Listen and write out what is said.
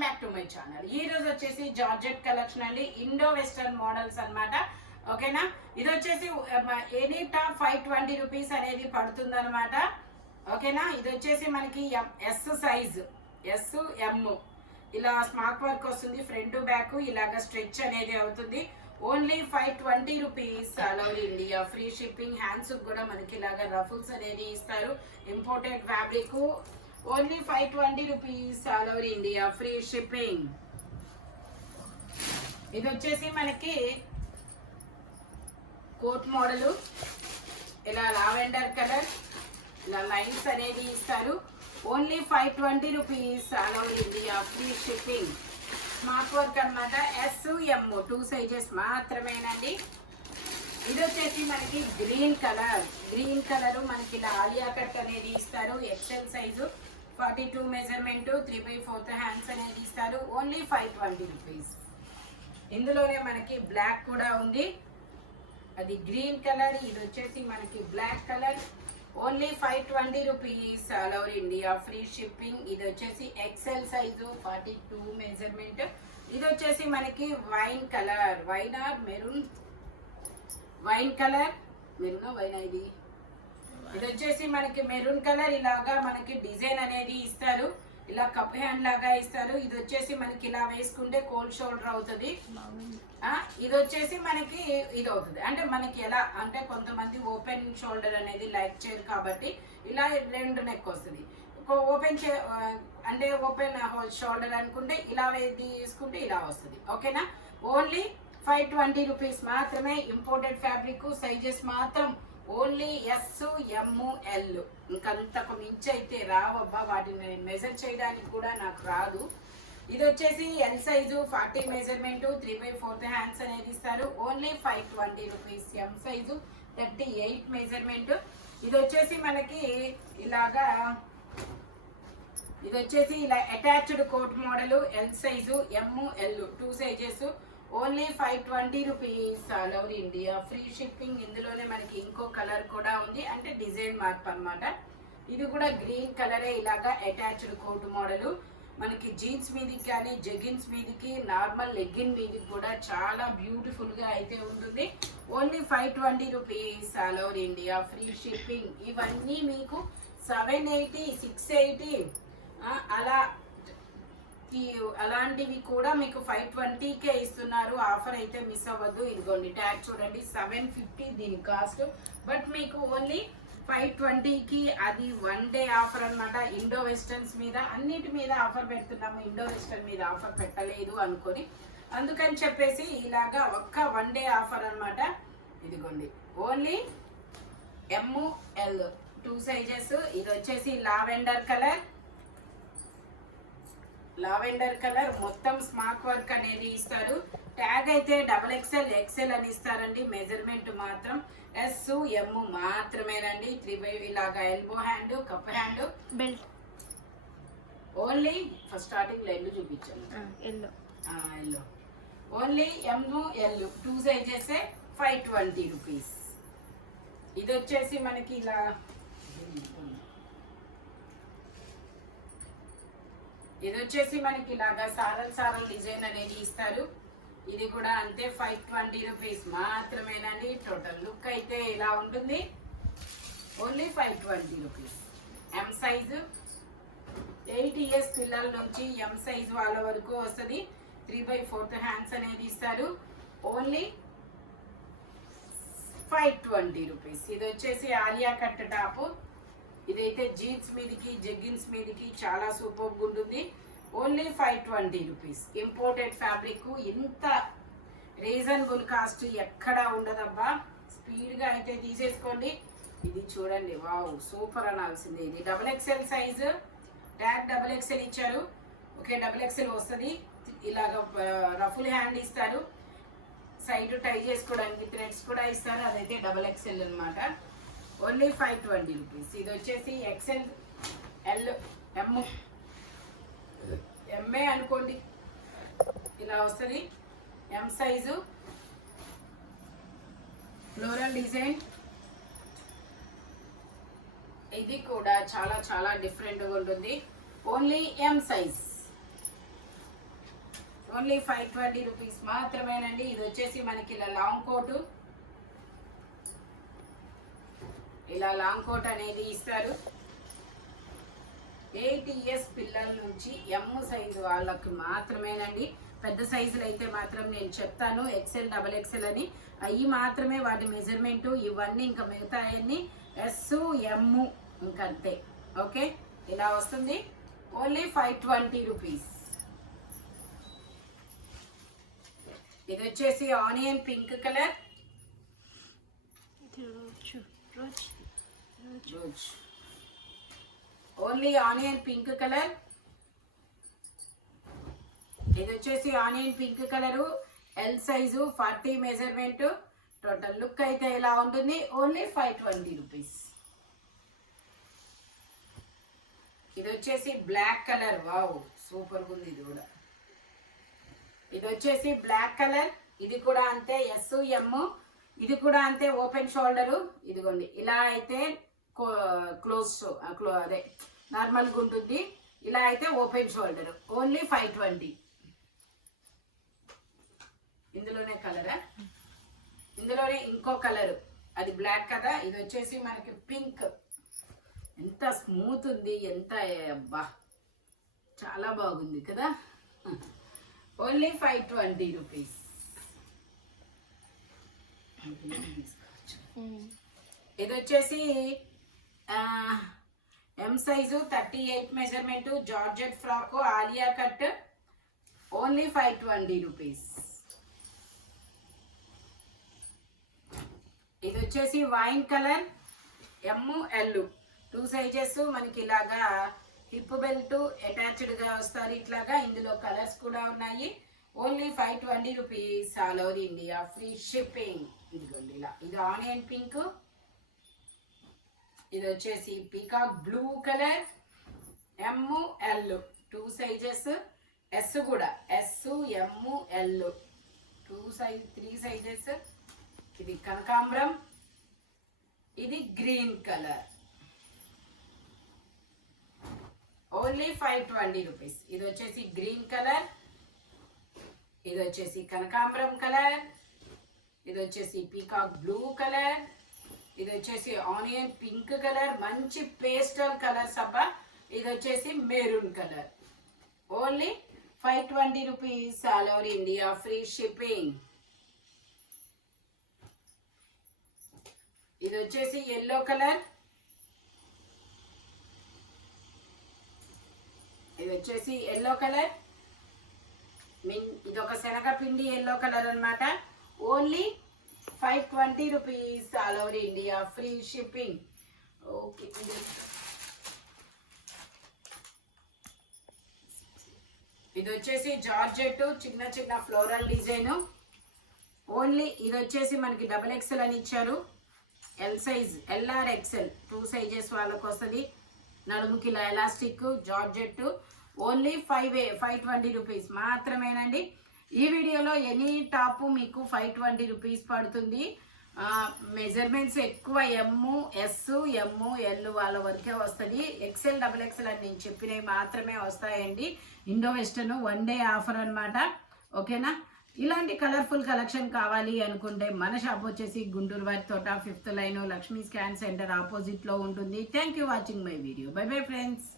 Welcome back to my channel. ఈ రోజు వచ్చేసి జార్జెట్ కలెక్షన్ అండి, ఇండో వెస్టర్న్ మోడల్స్ అన్నమాట. ఓకేనా, ఇది వచ్చేసి ఎనీ టాప్ 520 రూపీస్ అనేది పడుతుంది అనమాట. ఓకేనా, ఇది వచ్చేసి మనకి ఎస్ సైజ్, ఎస్ ఎం ఇలా స్మార్ట్ వర్క్ వస్తుంది. ఫ్రంట్ బ్యాక్ ఇలాగ స్ట్రెచ్ అనేది అవుతుంది. Only 520 rupees all over India. Free shipping. Hands కూడా మనకి ఇలాగ రఫుల్స్ అనేది ఇస్తారు. Imported fabric. Only 520 rupees all over India. Free shipping. ఇది వచ్చేసి మనకి కోట్ మోడలు, ఇలా లావెండర్ కలర్, ఇలా లైన్స్ అనేది ఇస్తారు. Only 520 rupees all over India. Free shipping. Smart work అనమాట. ఎస్ ఎం 2 సైజెస్ మాత్రమేనండి. ఇది వచ్చేసి మనకి గ్రీన్ కలర్, గ్రీన్ కలర్ మనకి ఇలా ఆలియా కట్ అనేది ఇస్తారు. ఎక్సెల్ సైజు, 42 మెజర్మెంట్, 3/4 హ్యాండ్స్ అనేది ఇస్తారు. Only 520 rupees. ఇందులోనే మనకి బ్లాక్ కూడా ఉంది, అది గ్రీన్ కలర్. ఇది వచ్చేసి మనకి black colour. Only 520 rupees all over India. Free shipping. ఇది వచ్చేసి ఎక్సెల్ సైజు, 42 మెజర్మెంట్. ఇది వచ్చేసి మనకి wine colour, wine or maroon, wine colour, maroon wine. ఇది వచ్చేసి మనకి మెరూన్ కలర్. ఇలాగా మనకి డిజైన్ అనేది ఇస్తారు, ఇలా కప్ హ్యాండ్ లాగా ఇస్తారు. ఇది వచ్చేసి మనకి ఇలా వేసుకుంటే కోల్డ్ షోల్డర్ అవుతుంది. ఇది వచ్చేసి మనకి ఇది అవుతుంది. అంటే మనకి ఎలా అంటే కొంతమంది ఓపెన్ షోల్డర్ అనేది లైక్ చేయరు కాబట్టి ఇలా రెండు నెక్ వస్తుంది. ఓపెన్ అంటే ఓపెన్ షోల్డర్ అనుకుంటే ఇలా తీసుకుంటే ఇలా వస్తుంది. ఓకేనా, ఓన్లీ 520 రూపీస్ మాత్రమే. Imported fabric. సైజెస్ మాత్రం ఓన్లీ ఎస్ ఎం ఎల్. ఇంకంతకు మించి అయితే రావబ్బా, వాటిని మెజర్ చేయడానికి కూడా నాకు రాదు. ఇది వచ్చేసి ఎల్ సైజు, 40 మెజర్మెంట్, 3/4 హ్యాండ్స్ అనేది ఇస్తారు. Only 520 rupees. M size, 38 measurement. ఇది వచ్చేసి మనకి ఇలాగా, ఇది వచ్చేసి ఇలా attached coat model. L size, M L 2 sizes. Only 520 rupees all over India. Free shipping. ఇందులోనే మనకి ఇంకో కలర్ కూడా ఉంది, అంటే డిజైన్ మార్పు అనమాట. ఇది కూడా గ్రీన్ కలరే. ఇలాగా అటాచ్డ్ కోట్ మోడల్. మనకి జీన్స్ మీదకి కానీ జెగిన్స్ మీదకి, నార్మల్ లెగ్గిన్ మీదకి కూడా చాలా బ్యూటిఫుల్ గా అయితే ఉంటుంది. Only 520 rupees all over India. Free shipping. ఇవన్నీ మీకు 780, 680 అలా అలాంటివి కూడా మీకు 520కే ఇస్తున్నారు. ఆఫర్ అయితే మిస్ అవ్వద్దు. ఇదిగోండి ట్యాగ్ చూడండి, 750 దీని కాస్ట్. బట్ మీకు ఓన్లీ 520కి. అది 1 డే ఆఫర్ అనమాట. ఇండో వెస్టర్న్స్ మీద అన్నిటి మీద ఆఫర్ పెడుతున్నాము, ఇండో వెస్టర్న్ మీద ఆఫర్ పెట్టలేదు అనుకొని, అందుకని చెప్పేసి ఇలాగా ఒక్క 1 డే ఆఫర్ అనమాట. ఇదిగోండి ఓన్లీ ఎం ఎల్ 2 సైజెస్. ఇది వచ్చేసి లావెండర్ కలర్, లావెండర్ కలర్. మొత్తం స్మార్ట్ వర్క్ అనేది ఇస్తారు. ట్యాగ్ అయితే XXL, XL అని ఇస్తారండి. మెజర్మెంట్ మాత్రం ఎస్ ఎం మాత్రమేనండి. 3/5 ఇలాగా elbow hand, cup hand, belt. Only first starting లో ఎల్లు చూపించాను, yellow. Only M L 2 sizes, 520 rupees. ఇది వచ్చేసి మనకి ఇలా, ఇది వచ్చేసి మనకి ఇలాగా సారల్ సారల్ డిజైన్ అనేది ఇస్తారు. ఇది కూడా అంతే, 520 రూపీస్ మాత్రమేనండి. టోటల్ లుక్ అయితే ఇలా ఉంటుంది. Only 520 rupees. M size, 8 years పిల్లల నుంచి ఎం సైజు వాళ్ళ వరకు వస్తుంది. 3/4 హ్యాండ్స్ అనేది ఇస్తారు. Only 520 rupees. ఇది వచ్చేసి ఆలియా కట్ టాప్. ఇదైతే జీన్స్ మీదకి జెగ్గిన్స్ మీదకి చాలా సూపర్గా ఉంటుంది. Only 520 rupees. Imported fabric. ఇంత రీజనబుల్ కాస్ట్ ఎక్కడా ఉండదబ్బా. స్పీడ్గా అయితే తీసేసుకోండి. ఇది చూడండి, వావ్ సూపర్ అనాల్సిందే. ఇది XXL సైజు. ట్యాగ్ XXL ఇచ్చారు. ఓకే, XXL వస్తుంది. ఇలాగ రఫుల్ హ్యాండ్ ఇస్తారు. సైడ్ టై చేసుకోవడానికి థ్రెడ్స్ కూడా ఇస్తారు. అదైతే XXL అనమాట. Only 520 rupees. ఇది వచ్చేసి ఎక్సెల్, ఎల్, ఎం, ఎంఏ అనుకోండి, ఇలా వస్తుంది. M size, floral design. ఇది కూడా చాలా చాలా డిఫరెంట్గా ఉంటుంది. Only M size. Only 520 rupees మాత్రమేనండి. ఇది వచ్చేసి మనకి ఇలా లాంగ్ కోటు, ఇలా లాంగ్ కోట్ అనేది ఇస్తారు. 8 ఇయర్స్ పిల్లల నుంచి ఎమ్ సైజు వాళ్ళకి మాత్రమేనండి. పెద్ద సైజులు అయితే మాత్రం నేను చెప్తాను XL XXL అని, అవి మాత్రమే వాటి మెజర్మెంట్. ఇవన్నీ ఇంకా మిగతాయన్నీ S M ఇంకంతే. ఓకే, ఇలా వస్తుంది. Only 520 rupees. ఇది వచ్చేసి onion pink colour, only onion pink colour. ఇది వచ్చేసి onion pink colour, L size, 40 measurement. Total look అయితే ఇలా ఉంటుంది. Only 520 rupees. ఇది వచ్చేసి బ్లాక్ కలర్. వావ్, సూపర్గా ఉంది ఇది కూడా. ఇది వచ్చేసి బ్లాక్ కలర్, ఇది కూడా అంతే S M. ఇది కూడా అంతే ఓపెన్ షోల్డరు. ఇదిగోండి, ఇలా అయితే క్లోజ్ అదే నార్మల్గా ఉంటుంది, ఇలా అయితే ఓపెన్ షోల్డర్. ఓన్లీ 520. ఇందులోనే కలరా, ఇందులోనే ఇంకో కలరు, అది బ్లాక్ కదా. ఇది వచ్చేసి మనకి పింక్. ఎంత స్మూత్ ఉంది, ఎంత అబ్బా చాలా బాగుంది కదా. Only 520 rupees. ఇది వచ్చేసి M size, 38 measurement, georgette frock, Alia cut. Only 520 rupees. ఇది వచ్చేసి wine colour, M L 2 sizes. మనకి ఇలాగా హిప్ బెల్ట్ అటాచ్డ్గా వస్తారు ఇట్లాగా. ఇందులో కలర్స్ కూడా ఉన్నాయి. Only 520 rupees. All over India free shipping. ఇదిగోండి ఇలా, ఇది ఆనియన్ పింక్. ఇది వచ్చేసి peacock blue colour, M L 2 sizes. S కూడా S M L 3 సైజెస్. ఇది కనకాంబరం, ఇది గ్రీన్ కలర్. Only 520 rupees. ఇది వచ్చేసి గ్రీన్ కలర్, ఇది వచ్చేసి కనకాంబరం కలర్, ఇది వచ్చేసి పీకాక్ బ్లూ కలర్, ఇది వచ్చేసి ఆనియన్ పింక్ కలర్, మంచి పేస్టల్ కలర్స్ అబ్బా. ఇది వచ్చేసి maroon colour. Only 520 rupees. All over India free shipping. ఇది వచ్చేసి ఎల్లో కలర్, ఇది వచ్చేసి ఎల్లో కలర్, ఇది ఒక శనగపిండి ఎల్లో కలర్ అన్నమాట. Only 520 rupees. All over India free shipping. Okay, ఇది వచ్చేసి జార్జెట్, చిన్న చిన్న ఫ్లోరల్ డిజైన్. ఓన్లీ ఇది వచ్చేసి మనకి XXL అని ఇచ్చారు. L size, LR XL 2 sizes వాళ్ళకి వస్తుంది. నడుముకి ఇలా ఎలాస్టిక్ జార్జెట్. ఓన్లీ 520 రూపీస్ మాత్రమేనండి. ఈ వీడియోలో ఎనీ టాప్ మీకు 520 రూపీస్ పడుతుంది. మెజర్మెంట్స్ ఎక్కువ M S M L వాళ్ళ వరకే వస్తుంది. XL XXL అని నేను చెప్పినవి మాత్రమే వస్తాయండి. ఇండో వెస్టర్న్ 1 డే ఆఫర్ అనమాట. ఓకేనా. ఇలాంటి కలర్ఫుల్ కలెక్షన్ కావాలి అనుకుంటే మన షాప్ వచ్చేసి గుంటూరు వారి తోట 5th line Lakshmi scan centre ఆపోజిట్లో ఉంటుంది. Thank you watching my video. By bye friends.